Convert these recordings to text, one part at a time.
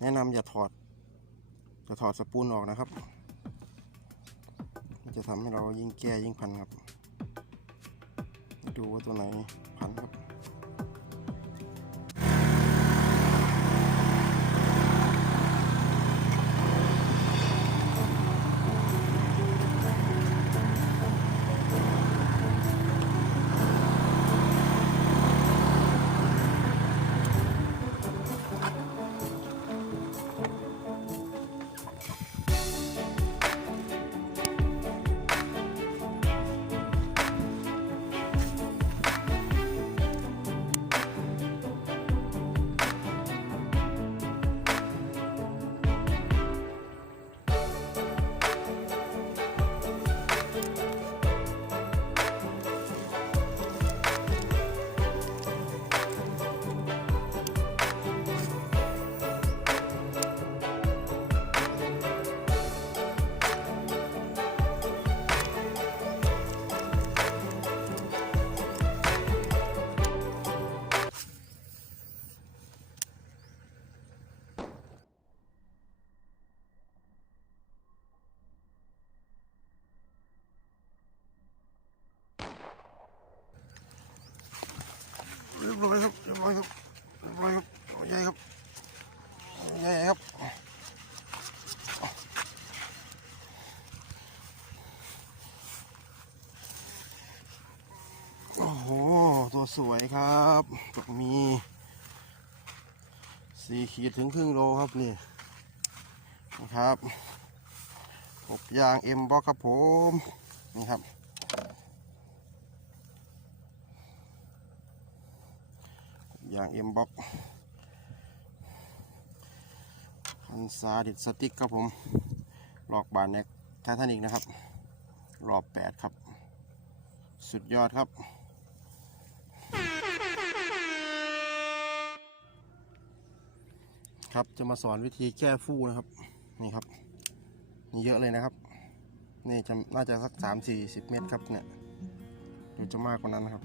แนะนำอย่าถอดจะถอดสปูนออกนะครับ จะทำให้เรายิ่งแก้ยิ่งพันครับ ดูว่าตัวไหนพันครับ โอ้โห ตัวสวยครับก็มีสี่ขีดถึงครึ่งโลครับนี่นะครับกบยางเอ็มบ็อกครับผม นี่ครับอย่างเอ็มบ็อกคันซาดิดสติ๊กครับผมหลอกบานแน็กไททานิกนะครับ รอบแปดครับ สุดยอดครับ ครับจะมาสอนวิธีแก้ฟูนะครับ นี่ครับนี่เยอะเลยนะครับ นี่จะน่าจะสักสามสี่สิบเมตรครับเนี่ยหรือจะมากกว่านั้นนะครับ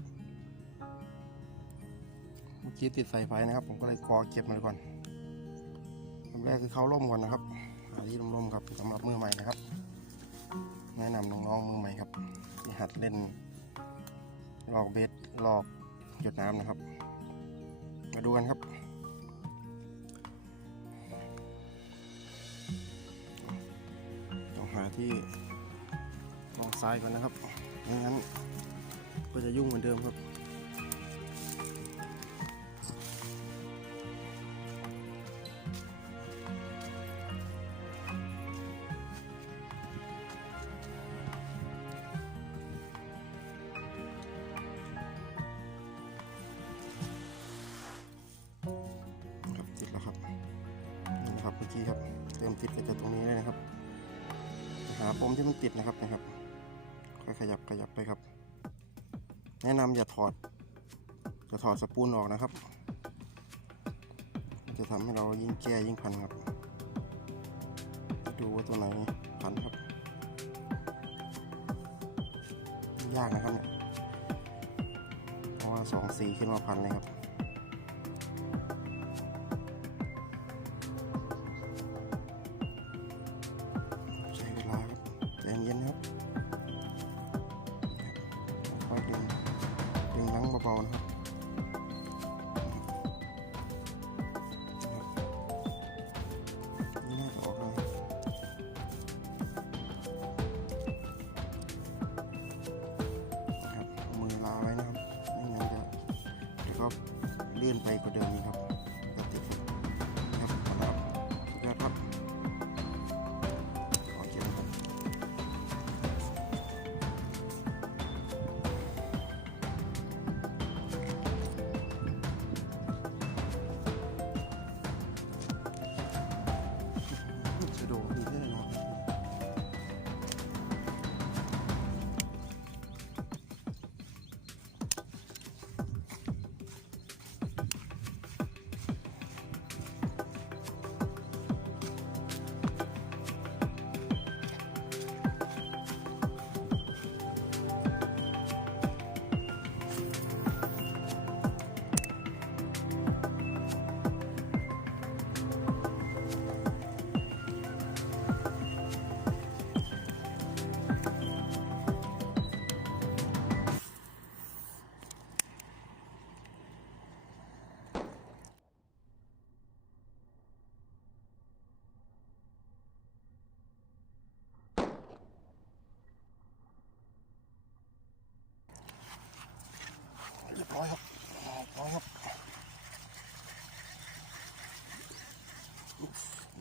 เมื่อกี้ติดสายไฟนะครับ ผมก็เลยกอเก็บมันก่อนอันแรกคือเขาล่มก่อนนะครับหาที่ร่มๆครับสำหรับมือใหม่นะครับ แนะนำน้องๆมือใหม่ครับที่หัดเล่นลอกเบสลอกหยดน้ำนะครับ มาดูกันครับาที่มองซ้ายก่อนนะครับไม่งั้นก็จะยุ่งเหมือนเดิมครับครับติดแล้วครับนี่ครับเมื่อกี้ครับเริ่มติดก็จะตรงนี้เลยนะครับ หาปมที่มันติดนะครับนะครับ ค่อยขยับขยับไปครับ แนะนำอย่าถอดจะถอดสปูลออกนะครับ จะทำให้เรายิ่งแก้ยิ่งพันครับ ดูว่าตัวไหนพันครับ ยากนะครับเนี่ยเพราะว่าสองสีขึ้นมาพันเลยครับ ลื่อนไปกว่าเดิมอีกครับก็ติดครับ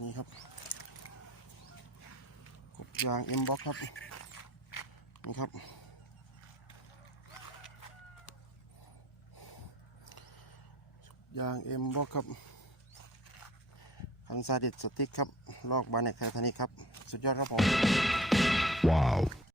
นี่ครับกบยางเอ็มบ็อกครับนี่ครับ ยางเอ็มบ็อกครับคันซาดิสสติ๊กครับ ลอกบานเน็กไททานิกครับ สุดยอดครับผม Wow.